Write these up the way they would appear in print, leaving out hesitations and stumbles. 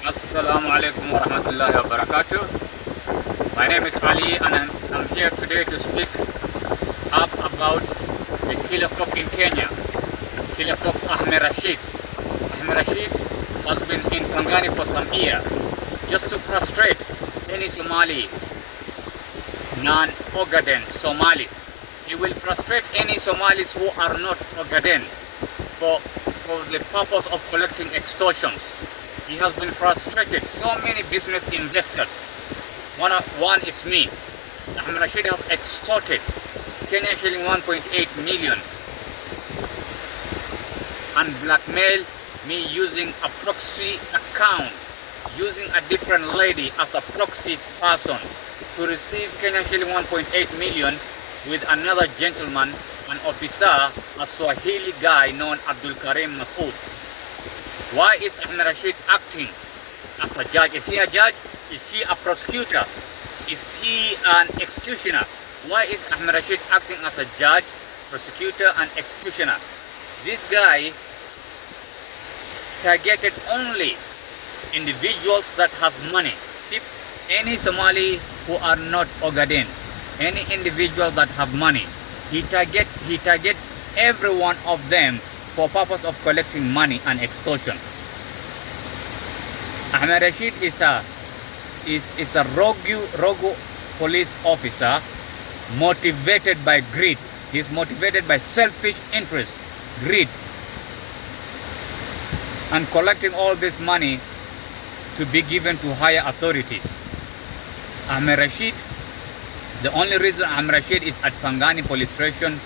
Assalamu alaikum wa rahmatullahi wa barakatuh. My name is Ali and I'm here today to speak up about the killer cop in Kenya, killer cop Ahmed Rashid. Ahmed Rashid has been in Pangani for some years just to frustrate any Somali, non-Ogaden Somalis. He will frustrate any Somalis who are not Ogaden for the purpose of collecting extortions. He has been frustrated so many business investors. One is me. Ahmed Rashid has extorted Kenyan shilling 1.8 million and blackmailed me using a proxy account, using a different lady as a proxy person to receive Kenyan shilling 1.8 million with another gentleman, an officer, a Swahili guy known Abdul Karim Masood. Why is Ahmed Rashid acting as a judge? Is he a judge? Is he a prosecutor? Is he an executioner? Why is Ahmed Rashid acting as a judge, prosecutor and executioner? This guy targeted only individuals that has money. Any Somali who are not Ogaden, any individual that have money, he targets every one of them for purpose of collecting money and extortion. Ahmed Rashid is a rogue police officer motivated by greed. He is motivated by selfish interest, greed, and collecting all this money to be given to higher authorities. Ahmed Rashid, the only reason Ahmed Rashid is at Pangani Police Station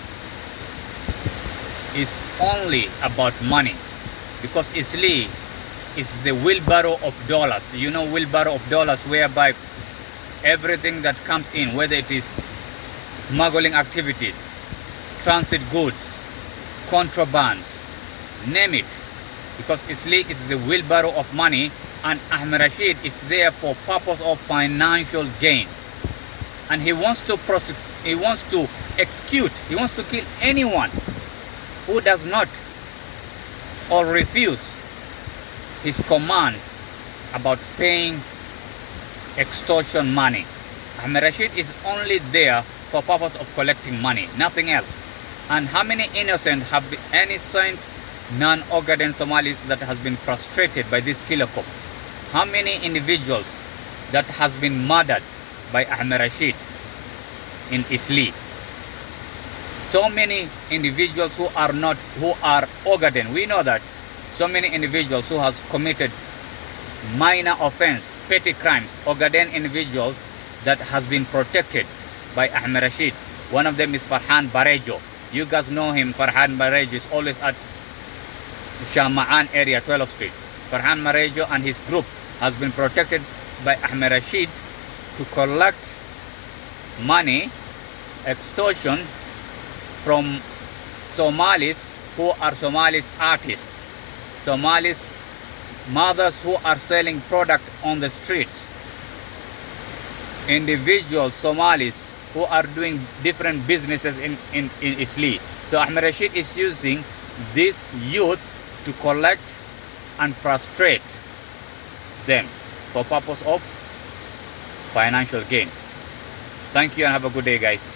is only about money, because Eastleigh is the wheelbarrow of dollars. You know, wheelbarrow of dollars, whereby everything that comes in, whether it is smuggling activities, transit goods, contrabands, name it, because Eastleigh is the wheelbarrow of money, and Ahmed Rashid is there for purpose of financial gain, and he wants to execute, he wants to kill anyone who does not or refuse his command about paying extortion money. Ahmed Rashid is only there for purpose of collecting money, nothing else. And how many innocent non-Ogaden Somalis that has been frustrated by this killer cop? How many individuals that has been murdered by Ahmed Rashid in Eastleigh? So many individuals who are Ogaden. We know that so many individuals who has committed minor offense, petty crimes, Ogaden individuals that has been protected by Ahmed Rashid. One of them is Farhan Barejo. You guys know him. Farhan Barejo is always at Shamaan area, 12th Street. Farhan Barejo and his group has been protected by Ahmed Rashid to collect money, extortion from Somalis who are Somalis artists, Somalis mothers who are selling product on the streets, individuals, Somalis who are doing different businesses in Eastleigh. So Ahmed Rashid is using this youth to collect and frustrate them for purpose of financial gain. Thank you and have a good day, guys.